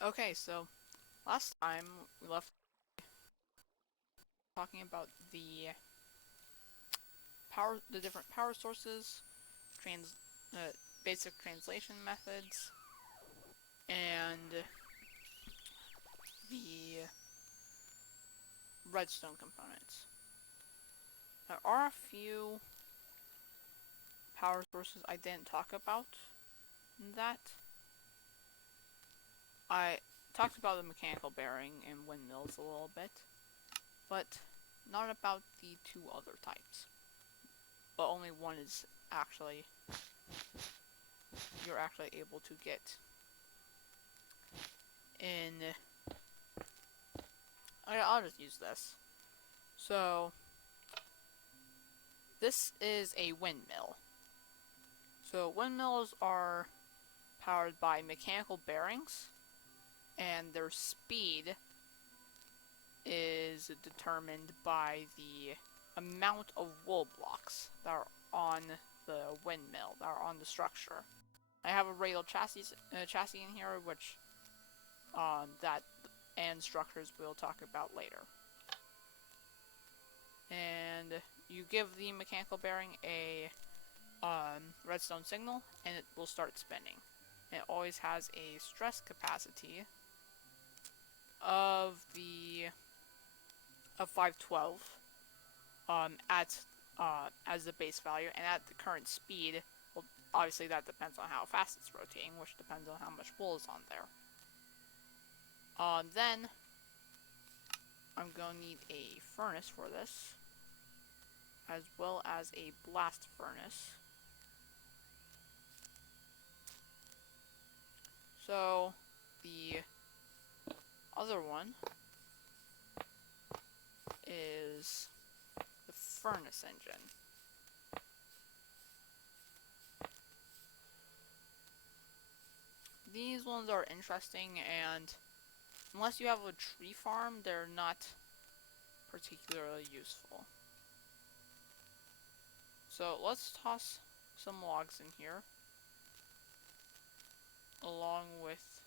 Okay, so last time we left talking about the different power sources, trans, basic translation methods, and the redstone components. There are a few power sources I didn't talk about in that. I talked about the mechanical bearing and windmills a little bit, but not about the two other types. But only one is actually you're actually able to get in. I'll just use this. So this is a windmill. So windmills are powered by mechanical bearings, and their speed is determined by the amount of wool blocks that are on the windmill, that are on the structure. I have a radial chassis in here, which that and structures we'll talk about later. And you give the mechanical bearing a redstone signal, and it will start spinning. It always has a stress capacity of 512 at as the base value, and at the current speed, well, obviously that depends on how fast it's rotating, which depends on how much wool is on there. Then I'm gonna need a furnace for this, as well as a blast furnace. So the other one is the furnace engine. These ones are interesting, and unless you have a tree farm, they're not particularly useful. So let's toss some logs in here, along with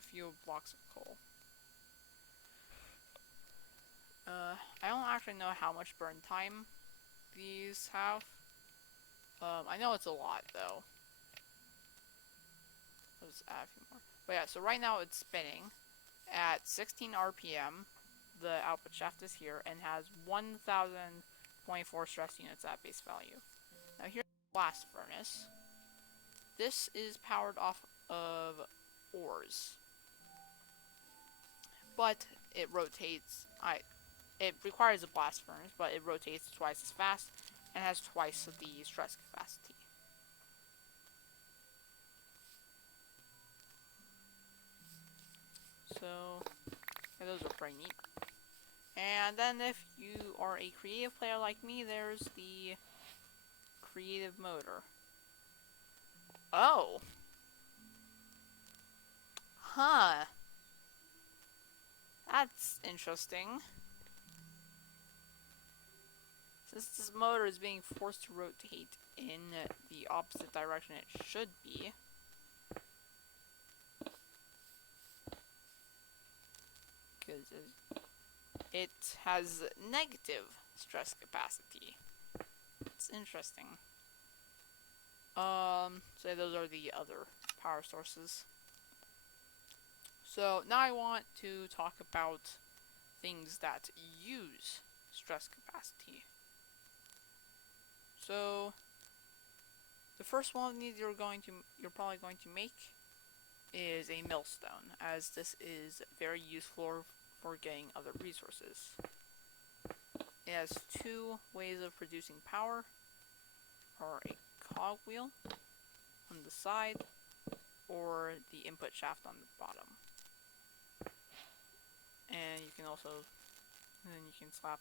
a few blocks of coal. I don't actually know how much burn time these have. I know it's a lot, though. Let's add a few more. But yeah, so right now it's spinning at 16 RPM. The output shaft is here and has 1024 stress units at base value. Now here's the blast furnace. This is powered off of ores, but it rotates. It requires a blast furnace, but it rotates twice as fast and has twice the stress capacity. So yeah, those are pretty neat. And then if you are a creative player like me, there's the creative motor. Oh. Huh. That's interesting. Since this motor is being forced to rotate in the opposite direction it should be, because it has negative stress capacity. It's interesting. So those are the other power sources. So now I want to talk about things that use stress capacity. So the first one you're probably going to make is a millstone, as this is very useful for getting other resources. It has two ways of producing power, or a cogwheel on the side, or the input shaft on the bottom. And you can slap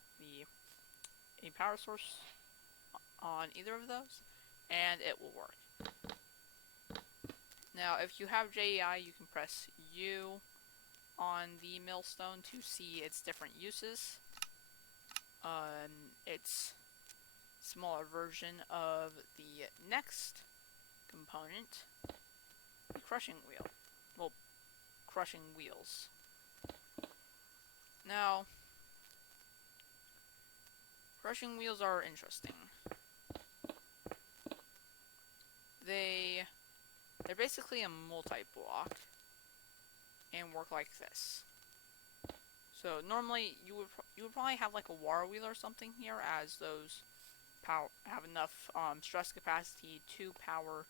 a power source on either of those, and it will work. Now, if you have JEI, you can press U on the millstone to see its different uses. It's a smaller version of the next component, the crushing wheel. well, crushing wheels. Now, crushing wheels are interesting. They're basically a multi-block and work like this. So normally you would probably have like a water wheel or something here, as those have enough stress capacity to power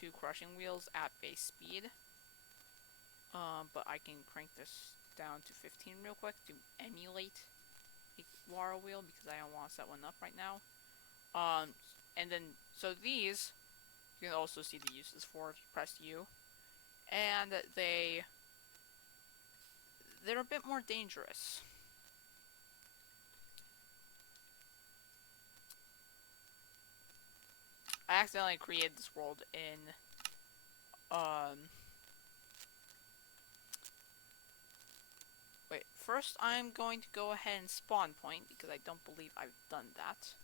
2 crushing wheels at base speed. But I can crank this down to 15 real quick to emulate a water wheel, because I don't want to set one up right now. And then, so these, you can also see the uses for if you press U. And they're a bit more dangerous. I accidentally created this world in, wait, first I'm going to go ahead and spawn point, because I don't believe I've done that.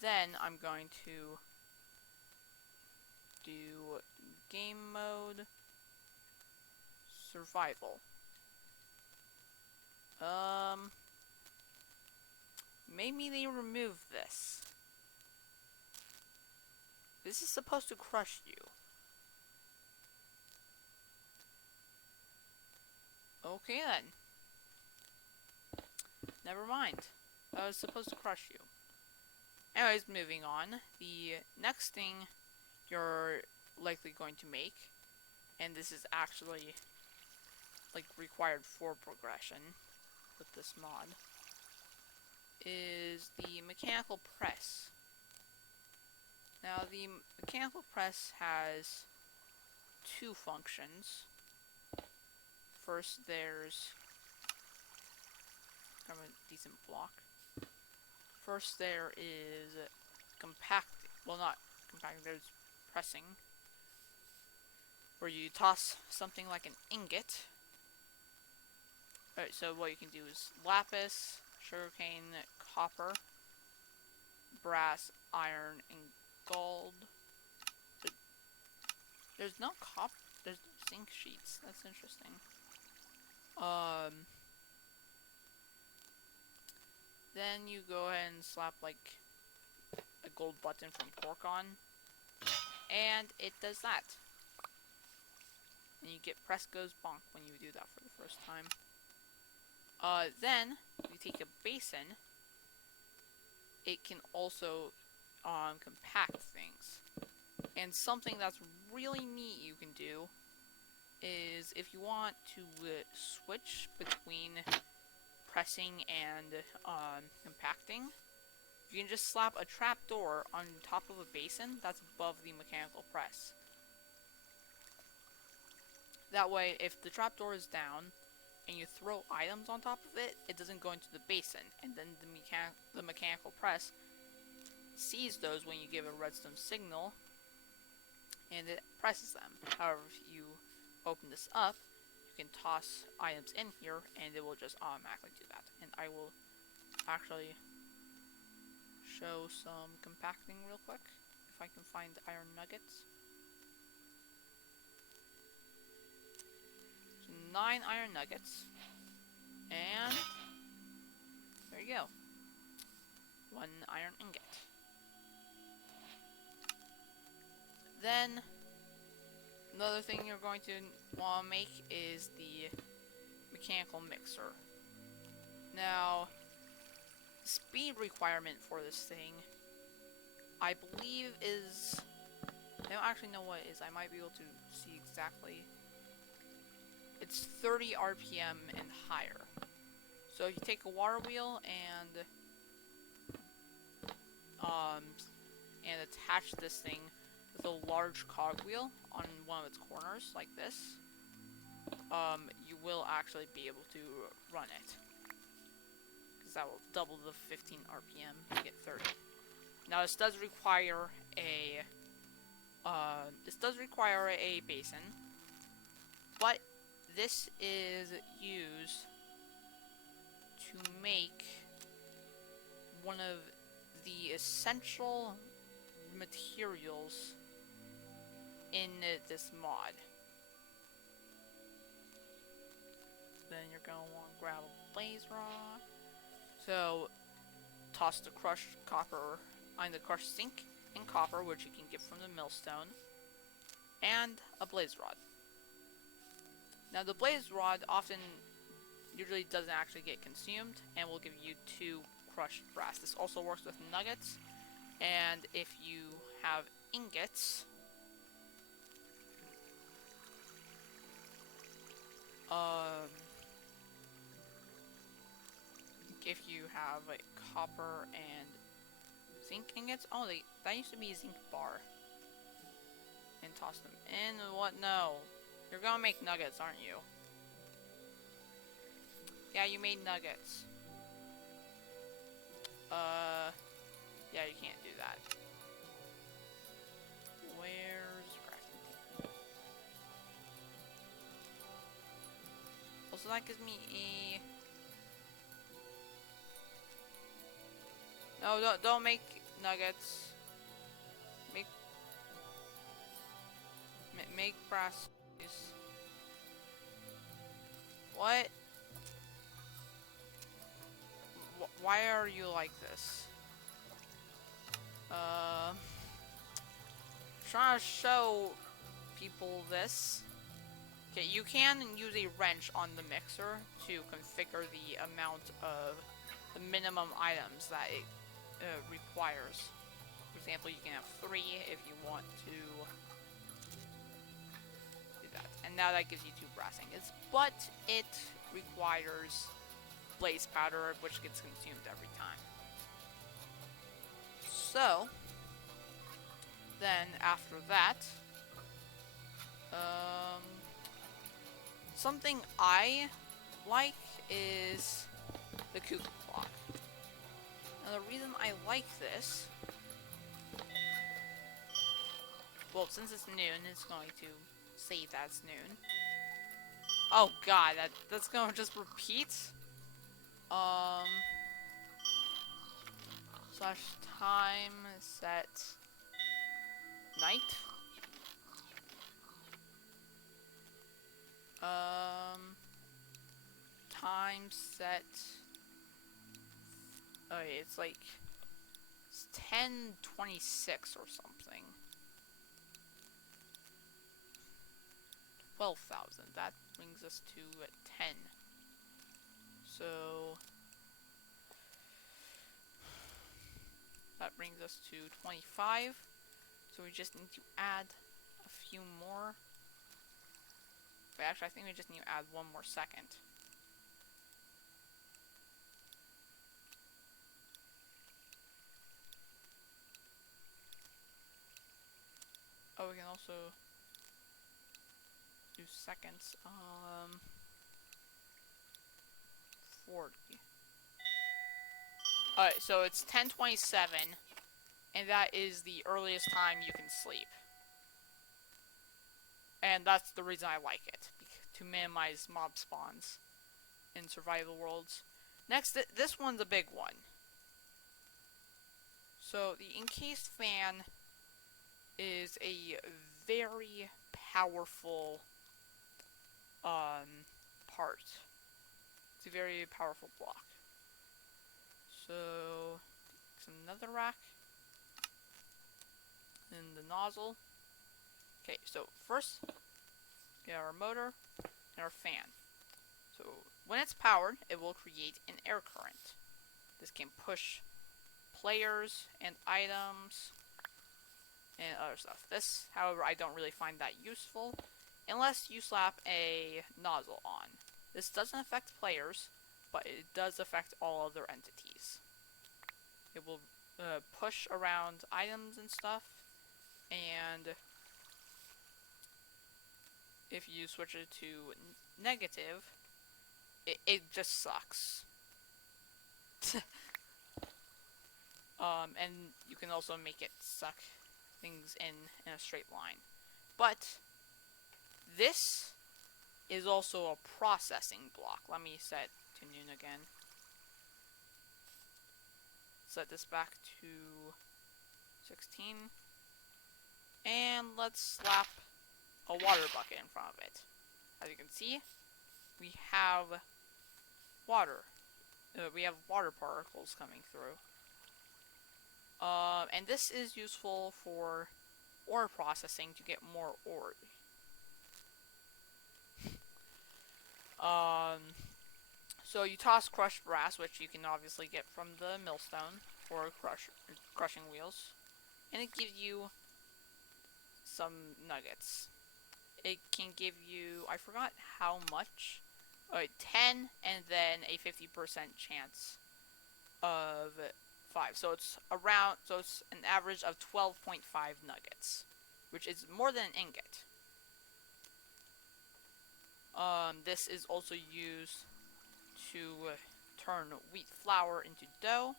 Then I'm going to do game mode, survival. Maybe they remove this. This is supposed to crush you. Okay then. Never mind. That was supposed to crush you. Anyways, moving on. The next thing you're likely going to make, and this is actually like required for progression with this mod, is the mechanical press. Now the mechanical press has 2 functions. First, there's kind of a decent block. First, there is compacting. Well, not compacting, there's pressing, where you toss something like an ingot. Alright, so what you can do is lapis, sugarcane, copper, brass, iron, and gold. There's no there's no zinc sheets. That's interesting. Then you go ahead and slap like a gold button from cork on, and it does that. And you get press goes bonk when you do that for the first time. Then you take a basin. It can also compact things. And something that's really neat you can do is, if you want to switch between pressing and compacting, you can just slap a trapdoor on top of a basin that's above the mechanical press. That way, if the trapdoor is down and you throw items on top of it, it doesn't go into the basin, and then the mechanical press sees those when you give a redstone signal, and it presses them. However, if you open this up, you can toss items in here, and it will just automatically do that. And I will actually show some compacting real quick, if I can find iron nuggets. So 9 iron nuggets, and there you go. 1 iron ingot. Then, another thing you're going to want to make is the mechanical mixer. Now, the speed requirement for this thing, I believe is... I don't actually know what it is. I might be able to see exactly. It's 30 RPM and higher. So if you take a water wheel and attach this thing with a large cogwheel on one of its corners, like this, you will actually be able to run it. Because that will double the 15 RPM to get 30. Now this does require a basin, but this is used to make one of the essential materials in this mod. then you're gonna want to grab a blaze rod. So toss the crushed copper on the crushed zinc and copper, which you can get from the millstone, and a blaze rod. Now the blaze rod usually doesn't actually get consumed and will give you 2 crushed brass. This also works with nuggets, and if you have ingots, if you have like copper and zinc ingots, that used to be a zinc bar, and toss them in. What? No, you're gonna make nuggets, aren't you? Yeah, you made nuggets. Yeah, you can't do that. Where's crafting table? Also, that gives me a... No, don't make nuggets. Make brass. What? Why are you like this? Trying to show people this. Okay, you can use a wrench on the mixer to configure the amount of the minimum items that it requires. For example, you can have 3 if you want to do that. And now that gives you 2 brass ingots, but it requires blaze powder, which gets consumed every time. So, then after that, something I like is the cuckoo clock. Now the reason I like this, well, since it's noon, it's going to say that's noon. Oh god, that's gonna just repeat. Slash time set night. Time set. Okay, it's like 10:26 or something. 12,000. That brings us to 10. So that brings us to 25. So we just need to add a few more. But actually, I think we just need to add 1 more second. Oh, we can also do seconds. 40. Alright, so it's 10:27, and that is the earliest time you can sleep. And that's the reason I like it, to minimize mob spawns in survival worlds. Next, this one's a big one. So the Encased Fan is a very powerful part. It's a very powerful block. So some netherrack and the nozzle. Okay, so first get our motor and our fan. So when it's powered, it will create an air current. This can push players and items and other stuff. This, however, I don't really find that useful unless you slap a nozzle on. This doesn't affect players, but it does affect all other entities. It will push around items and stuff, and if you switch it to negative, it just sucks. And you can also make it suck things in a straight line. But this is also a processing block. Let me set to noon again. Set this back to 16. And let's slap a water bucket in front of it. As you can see, we have water. We have water particles coming through. And this is useful for ore processing to get more ore. So you toss crushed brass, which you can obviously get from the millstone or crushing wheels, and it gives you some nuggets. It can give you, I forgot how much, 10 and then a 50% chance of 5. So it's an average of 12.5 nuggets, which is more than an ingot. This is also used to turn wheat flour into dough,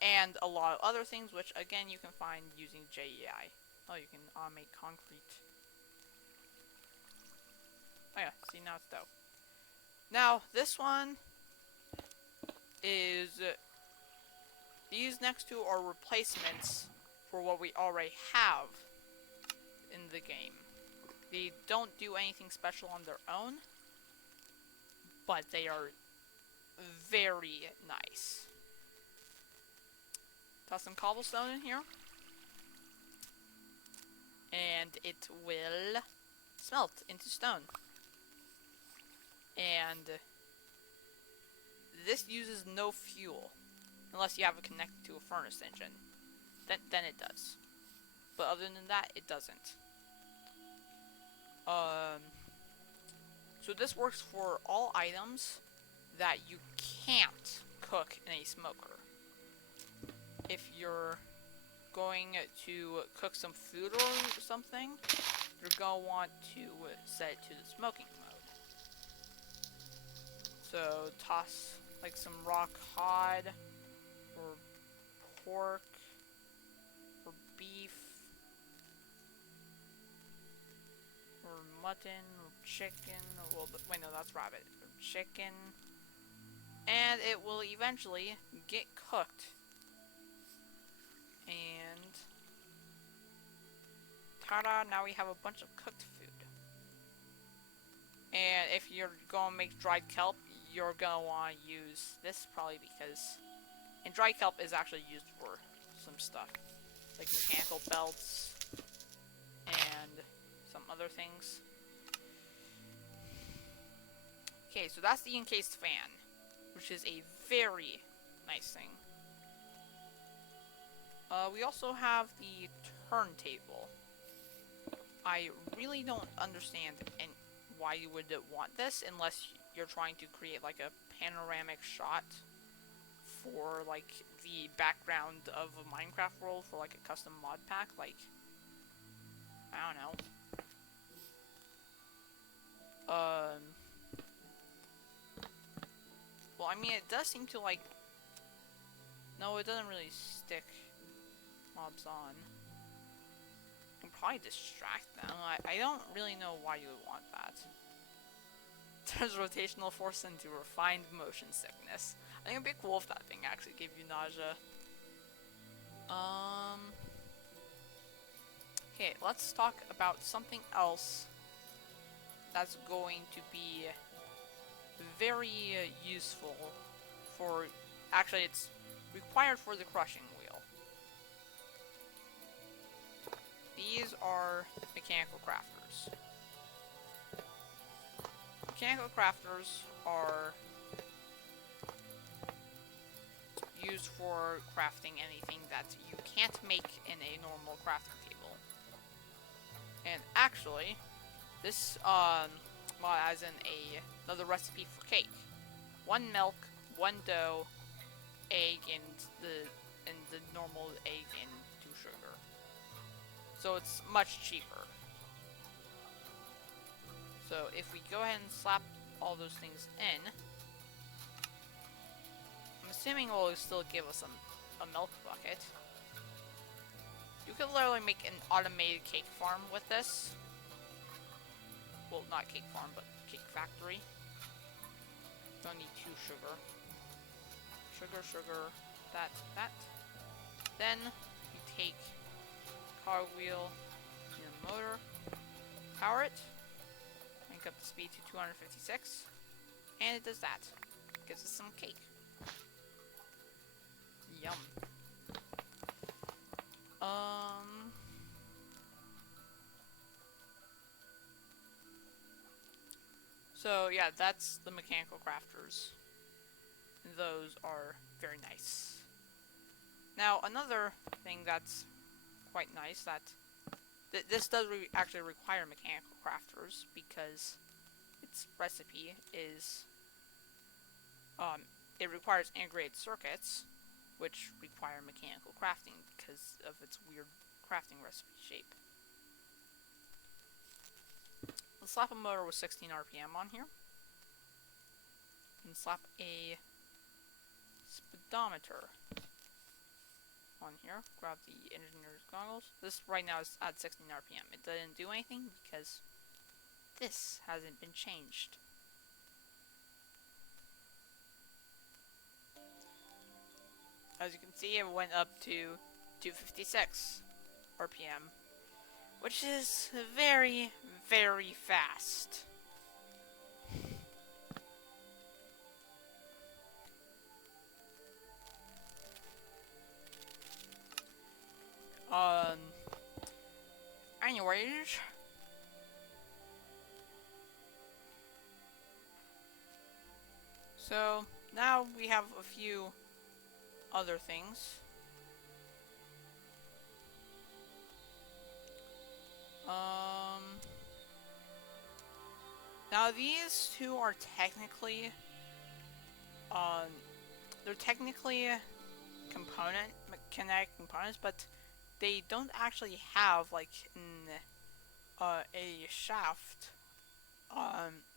and a lot of other things, which again you can find using JEI. Oh, you can make concrete. Oh yeah, see, now it's dough. Now, this one is... these next two are replacements for what we already have in the game. They don't do anything special on their own, but they are very nice. Toss some cobblestone in here, and it will smelt into stone. And this uses no fuel, unless you have it connected to a furnace engine. Then it does. But other than that, it doesn't. So this works for all items that you can't cook in a smoker. If you're going to cook some food or something, you're going to want to set it to the smoking mode. So toss like some raw cod, or pork, or beef, or mutton, or chicken, well, wait, no, that's rabbit, or chicken, and it will eventually get cooked. And ta-da, now we have a bunch of cooked food. And if you're going to make dried kelp, you're going to want to use this probably because... and dried kelp is actually used for some stuff. Like mechanical belts and some other things. Okay, so that's the Encased Fan, which is a very nice thing. We also have the Turntable. I really don't understand why you would want this unless you're trying to create like a panoramic shot for like the background of a Minecraft world for like a custom mod pack. Like, I don't know. Well, I mean, it does seem to like... no, it doesn't really stick mobs on. You can probably distract them. I don't really know why you would want that. Turns rotational force into refined motion sickness. I think it'd be cool if that thing actually gave you nausea. Okay, let's talk about something else that's going to be very useful for... actually, it's required for the crushing wheel. These are mechanical crafters. Mechanical crafters are used for crafting anything that you can't make in a normal crafting table. And actually, this mod has another recipe for cake. 1 milk, 1 dough, egg, and the normal egg and 2 sugar. So it's much cheaper. So if we go ahead and slap all those things in, I'm assuming it will still give us a milk bucket. You could literally make an automated cake farm with this. Well, not cake farm, but cake factory. Don't need 2 sugar. Sugar, that. Then you take cogwheel, your motor, power it, and crank up the speed to 256, and it does that. Gives us some cake. Yum. So yeah, that's the mechanical crafters. Those are very nice. Now, another thing that's quite nice that this does actually require mechanical crafters because its recipe is it requires integrated circuits, which require mechanical crafting because of its weird crafting recipe shape. Let's slap a motor with 16 RPM on here. And slap a speedometer on here. Grab the engineer's goggles. This right now is at 16 RPM. It didn't do anything because this hasn't been changed. As you can see, it went up to 256 RPM, which is very, very fast. Anyways, so now we have a few other things. Now these two are technically, they're technically kinetic components, but they don't actually have like a shaft,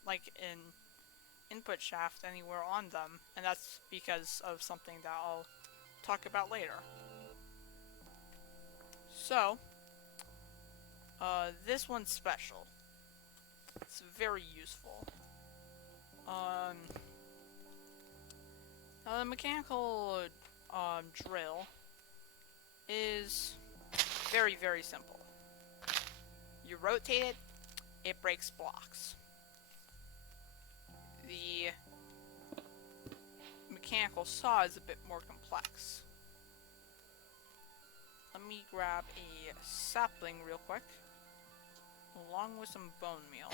like an input shaft anywhere on them, and that's because of something that I'll talk about later. So, this one's special. It's very useful. Now the mechanical drill is very, very simple. You rotate it, it breaks blocks. The mechanical saw is a bit more complex. Let me grab a sapling real quick, along with some bone meal.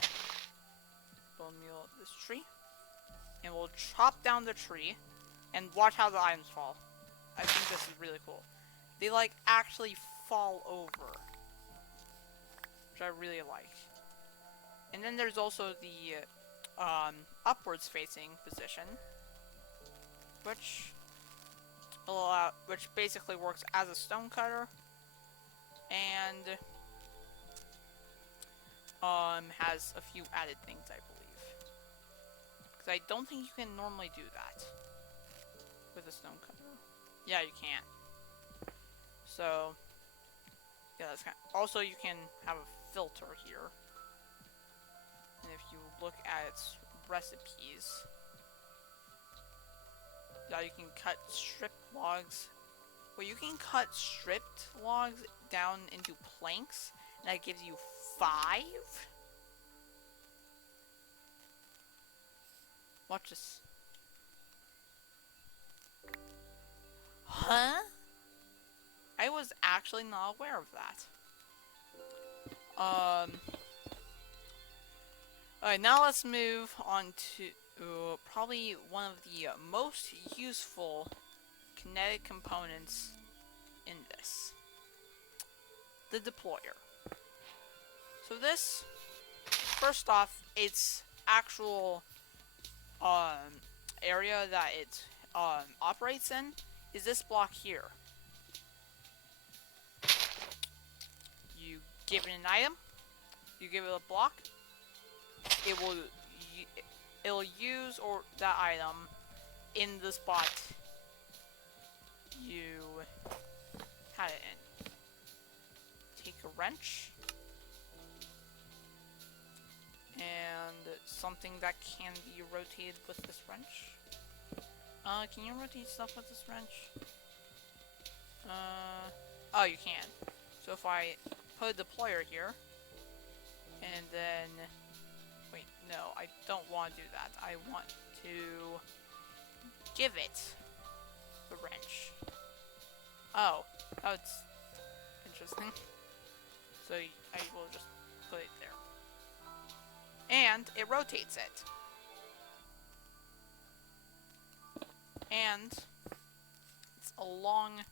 Bone meal this tree. And we'll chop down the tree, and watch how the items fall. I think this is really cool. They like actually fall over, which I really like. And then there's also the upwards facing position, which basically works as a stone cutter, and has a few added things, I believe. Because I don't think you can normally do that with a stone cutter. Yeah, you can't. So, yeah, that's kind of, also you can have a filter here. And if you look at its recipes, yeah, you can cut stripped logs. Well, you can cut stripped logs down into planks, and that gives you 5? Watch this. Huh? I was actually not aware of that. Alright, now let's move on to probably one of the most useful kinetic components in this. The deployer. So this, first off, its actual area that it operates in is this block here. You give it an item, you give it a block, it'll use that item in the spot you had it in. Take a wrench and something that can be rotated with this wrench. Can you rotate stuff with this wrench? Oh, you can. So if I put a deployer here, and then, wait, No, I don't want to do that. I want to give it the wrench. Oh, that's interesting. So I will just put it there. And it rotates it. And it's along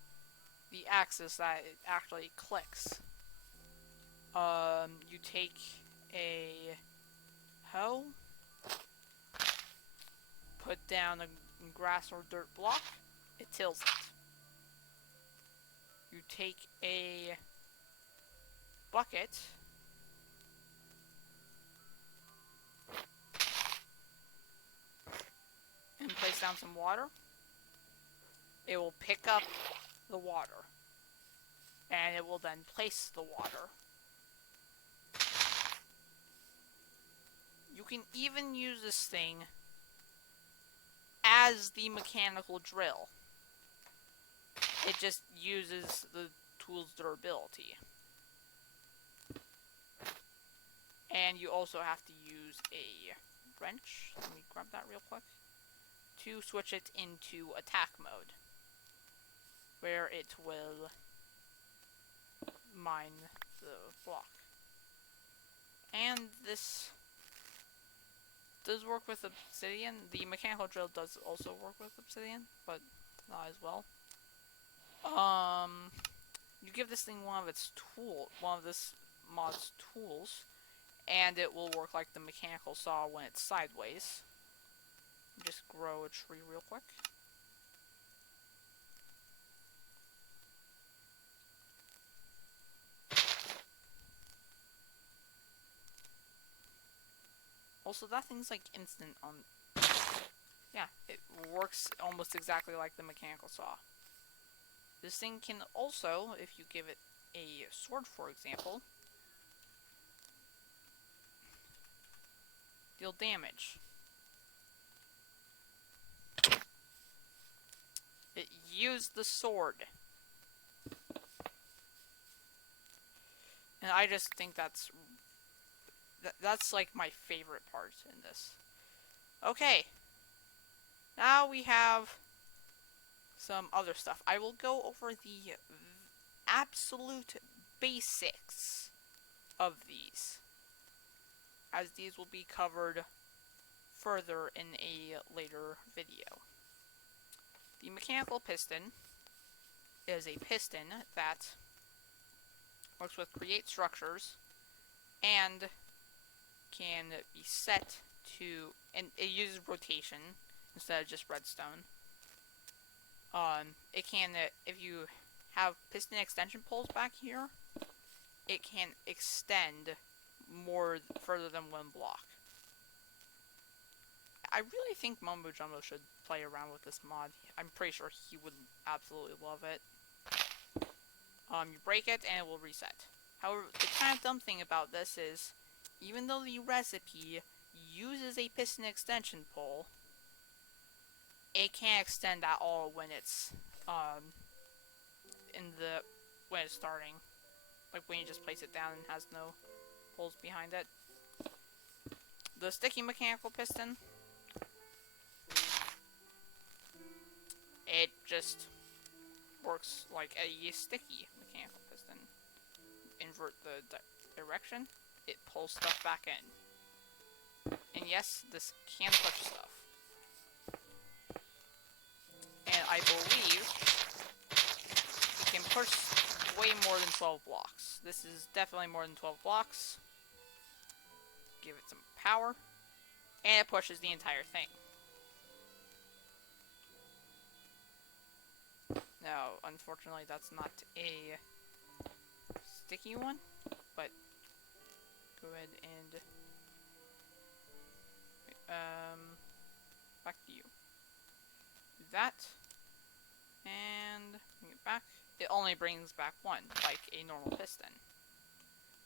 the axis that it actually clicks. You take a hoe, put down a grass or dirt block, it tills it. You take a bucket, and place down some water. It will pick up the water, and it will then place the water. You can even use this thing as the mechanical drill. It just uses the tool's durability. And you also have to use a wrench. Let me grab that real quick. To switch it into attack mode, where it will mine the block. And this does work with obsidian. The mechanical drill does also work with obsidian, but not as well. You give this thing one of this mod's tools, and it will work like the mechanical saw when it's sideways. Just grow a tree real quick. Also, that thing's like instant on... Yeah, it works almost exactly like the mechanical saw. This thing can also, if you give it a sword, for example, deal damage. It used the sword. And I just think that's like my favorite part in this. Okay. Now we have some other stuff. I will go over the absolute basics of these, as these will be covered further in a later video. The mechanical piston is a piston that works with create structures and can be set to, and it uses rotation instead of just redstone. It can, if you have piston extension poles back here, it can extend further than one block. I really think Mumbo Jumbo should play around with this mod. I'm pretty sure he would absolutely love it. You break it and it will reset. However, the kind of dumb thing about this is, even though the recipe uses a piston extension pole, it can't extend at all when it's when it's starting. Like when you just place it down and has no poles behind it. The sticky mechanical piston, it just works like a sticky mechanical piston. Invert the direction, it pulls stuff back in. And yes, this can push stuff. And I believe it can push way more than 12 blocks. This is definitely more than 12 blocks. Give it some power, and it pushes the entire thing. Now, unfortunately, that's not a sticky one, but go ahead and back to you. Do that, and bring it back. It only brings back one, like a normal piston.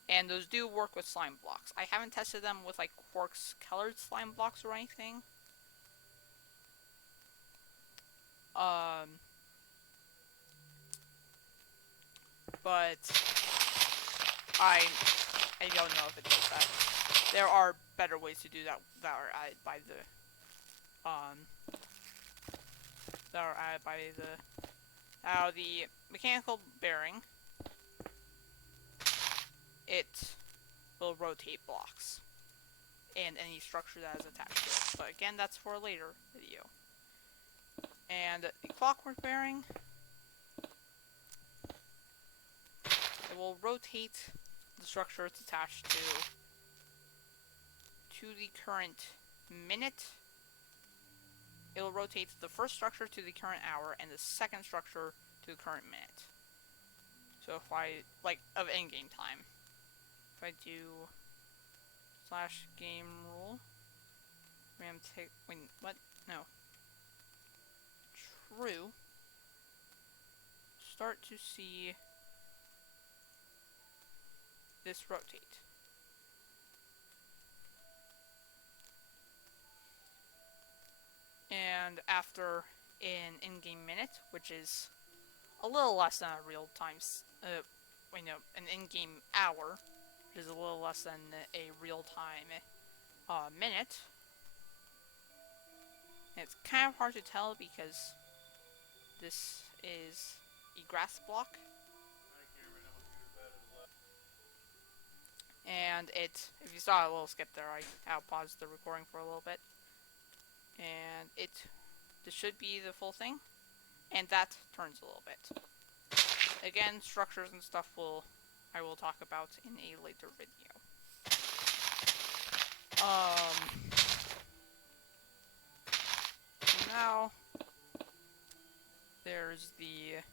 And those do work with slime blocks. I haven't tested them with like quartz colored slime blocks or anything. But I don't know if it does that. There are better ways to do that are added by the the mechanical bearing. It will rotate blocks and any structure that is attached to it. But again, that's for a later video. And the clockwork bearing, it will rotate the structure it's attached to the current minute. It will rotate the first structure to the current hour and the second structure to the current minute. So if I, like, of in-game time, if I do /game rule, ram tick, wait, what? No. True. Start to see this rotate. And after an in-game minute, which is a little less than a real-time, an in-game hour, which is a little less than a real-time minute. And it's kind of hard to tell because this is a grass block. And it, if you saw a little skip there, I'll pause the recording for a little bit. And this should be the full thing. And that turns a little bit. Again, structures and stuff I will talk about in a later video. Now, there's the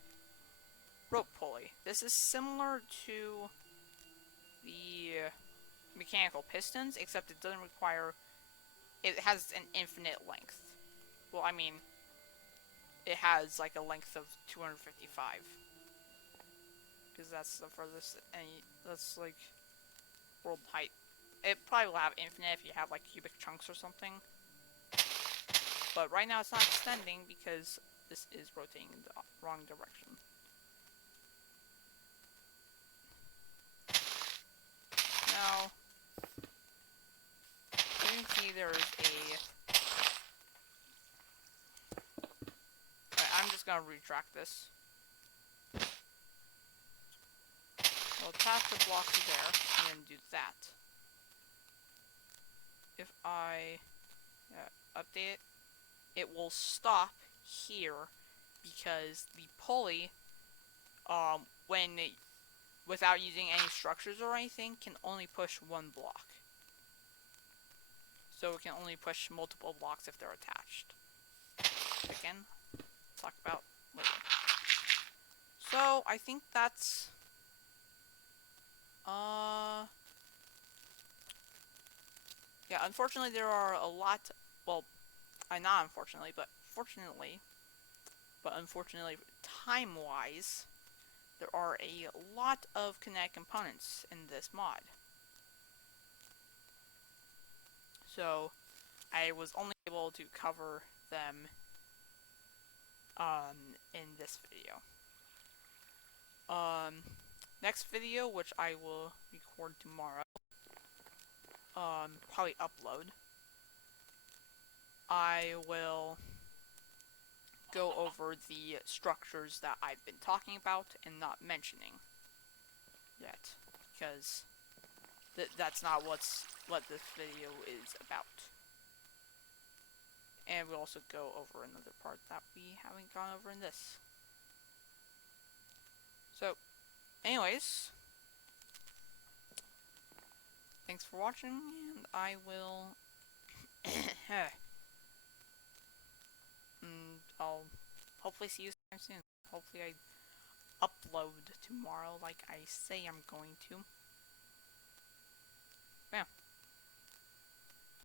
rope pulley. This is similar to the mechanical pistons, except it doesn't require, it has an infinite length. Well, I mean, it has like a length of 255. Because that's the furthest, that's like world height. It probably will have infinite if you have like cubic chunks or something. But right now it's not extending because this is rotating in the wrong direction. Now, you can see there is I'm just gonna retract this. I'll attach the block to there, and then do that. If I update it, it will stop here because the pulley, without using any structures or anything, can only push one block. So it can only push multiple blocks if they're attached. Again, talk about later. So I think that's yeah, unfortunately there are a lot, well, not unfortunately, but fortunately, but unfortunately time-wise, there are a lot of Kinetic components in this mod. So I was only able to cover them in this video. Next video, which I will record tomorrow, probably upload, I will go over the structures that I've been talking about and not mentioning yet, because that's not what this video is about. And we'll also go over another part that we haven't gone over in this. So, anyways, thanks for watching, and I will I'll hopefully see you soon. Hopefully I upload tomorrow like I say I'm going to.